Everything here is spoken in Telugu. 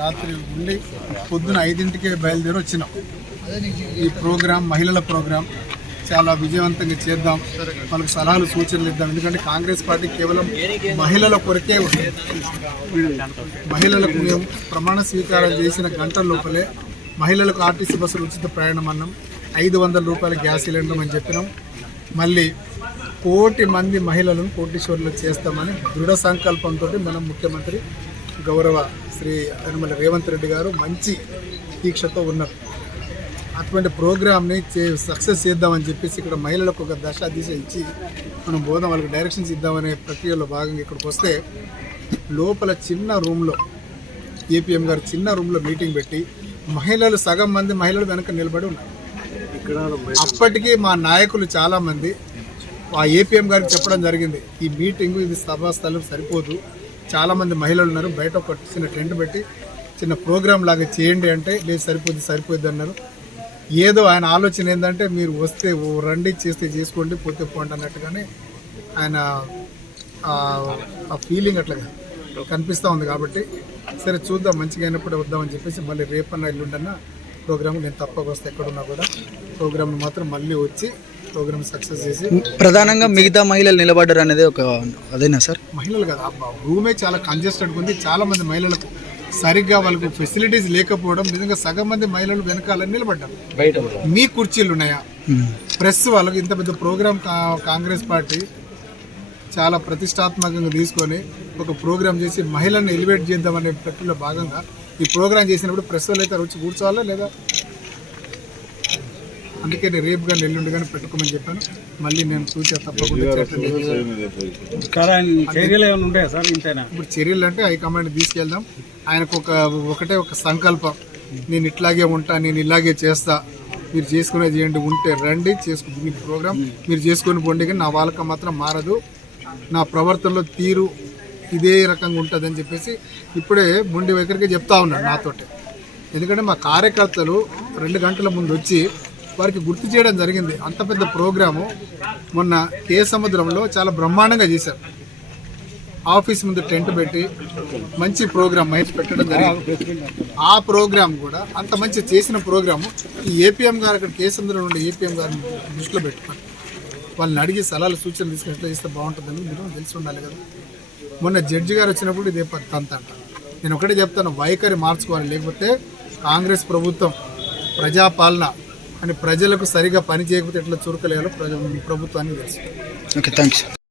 రాత్రి ఉండి పొద్దున 5ంటికే బయలుదేరి వచ్చినాం. ఈ ప్రోగ్రాం మహిళల ప్రోగ్రాం చాలా విజయవంతంగా చేద్దాం, వాళ్ళకి సలహాలు సూచనలు ఇద్దాం. ఎందుకంటే కాంగ్రెస్ పార్టీ కేవలం మహిళల కొరకే ఉంది. మహిళలకు మేము ప్రమాణ స్వీకారం చేసిన గంటల లోపలే మహిళలకు ఆర్టీసీ బస్సులు ఉచిత ప్రయాణం అన్నాం, 500 రూపాయల గ్యాస్ సిలిండర్ అని చెప్పినాం. మళ్ళీ 1 కోటి మంది మహిళలను కోటీశ్వరులు చేస్తామని దృఢ సంకల్పంతో మన ముఖ్యమంత్రి గౌరవ శ్రీ యనమల రేవంత్ రెడ్డి గారు మంచి దీక్షతో ఉన్నారు. అటువంటి ప్రోగ్రామ్ని సక్సెస్ చేద్దామని చెప్పేసి ఇక్కడ మహిళలకు ఒక దిశ ఇచ్చి మనం బోధం వాళ్ళకి డైరెక్షన్స్ ఇద్దామనే ప్రక్రియలో భాగంగా ఇక్కడికి వస్తే లోపల చిన్న రూమ్లో ఏపీఎం గారు చిన్న రూమ్లో మీటింగ్ పెట్టి మహిళలు సగం మంది మహిళలు వెనక నిలబడి ఉన్నారు. అప్పటికీ మా నాయకులు చాలామంది ఆ ఏపీఎం గారికి చెప్పడం జరిగింది, ఈ మీటింగు ఇది సభాస్థలం సరిపోదు, చాలామంది మహిళలు ఉన్నారు, బయట ఒక చిన్న టెంట్ పెట్టి చిన్న ప్రోగ్రాం లాగా చేయండి అంటే లేదు సరిపోద్ది అన్నారు. ఏదో ఆయన ఆలోచన ఏంటంటే మీరు వస్తే రండి, చేస్తే చేసుకోండి, పోతే పోండి అన్నట్టుగానే ఆయన ఆ ఫీలింగ్ అట్లా కనిపిస్తూ ఉంది. కాబట్టి సరే చూద్దాం, మంచిగా అయినప్పుడే వద్దామని చెప్పేసి మళ్ళీ రేపన్నా ఎల్లుండన్నా ప్రోగ్రామ్ నేను తప్పక వస్తే ఎక్కడున్నా కూడా ప్రోగ్రామ్ మాత్రం మళ్ళీ వచ్చి ప్రోగ్రామ్ సక్సెస్ చేసి. ప్రధానంగా మిగతా మహిళలు నిలబడ్డారు అనేది ఒక అదేనా సార్? మహిళలు కదా, రూమే చాలా కంజెస్టెడ్ ఉంది, చాలా మంది మహిళలకు సరిగ్గా వాళ్ళకు ఫెసిలిటీస్ లేకపోవడం, నిజంగా సగం మంది మహిళలు వెనకాలని నిలబడ్డారు. మీ కుర్చీలు ఉన్నాయా? ప్రెస్ వాళ్ళకి ఇంత పెద్ద ప్రోగ్రామ్ కాంగ్రెస్ పార్టీ చాలా ప్రతిష్టాత్మకంగా తీసుకొని ఒక ప్రోగ్రామ్ చేసి మహిళలను ఎలివేట్ చేద్దామనే ప్రక్రియలో భాగంగా ఈ ప్రోగ్రామ్ చేసినప్పుడు ప్రెస్ వాళ్ళు అయితే వచ్చి కూర్చోవాలా లేదా? అందుకే నేను రేపు కానీ ఎల్లుండి కానీ పెట్టుకోమని చెప్పాను. మళ్ళీ నేను చూసా తప్పకుండా. ఇప్పుడు చర్యలు అంటే హైకమాండ్ తీసుకెళ్దాం. ఆయనకు ఒకటే ఒక సంకల్పం, నేను ఇట్లాగే ఉంటా, నేను ఇలాగే చేస్తా, మీరు చేసుకునేది చేయండి, ఉంటే రండి చేసుకుని మీ ప్రోగ్రామ్ మీరు చేసుకొని పోండి, కానీ నా వాళ్ళకి మాత్రం మారదు, నా ప్రవర్తనలో తీరు ఇదే రకంగా ఉంటుందని చెప్పేసి ఇప్పుడే మొండి వైఖరికి చెప్తా ఉన్నాడు నాతోటి. ఎందుకంటే మా కార్యకర్తలు 2 గంటల ముందు వచ్చి వారికి గుర్తు చేయడం జరిగింది. అంత పెద్ద ప్రోగ్రాము మొన్న కేసముద్రంలో చాలా బ్రహ్మాండంగా చేశారు. ఆఫీస్ ముందు టెంట్ పెట్టి మంచి ప్రోగ్రామ్ పెట్టడం జరిగింది. ఆ ప్రోగ్రామ్ కూడా అంత మంచి చేసిన ప్రోగ్రాము ఈ ఏపీఎం గారు అక్కడ కేసముద్రం నుండి ఏపీఎం గారిని దృష్టిలో పెట్టుకుని వాళ్ళని అడిగి సలహాలు సూచనలు తీసుకుని ఎట్లా చేస్తే బాగుంటుందని మీరు తెలిసి ఉండాలి కదా. మొన్న జడ్జి గారు వచ్చినప్పుడు ఇదే తంత అంట. నేను ఒకటే చెప్తాను, వైఖరి మార్చుకోవాలి, లేకపోతే కాంగ్రెస్ ప్రభుత్వం ప్రజాపాలన అని ప్రజలకు సరిగా పని చేయకపోతే ఎట్లా చురుకలేయాలో ప్రభుత్వానికి తెలుసు. Okay, thanks.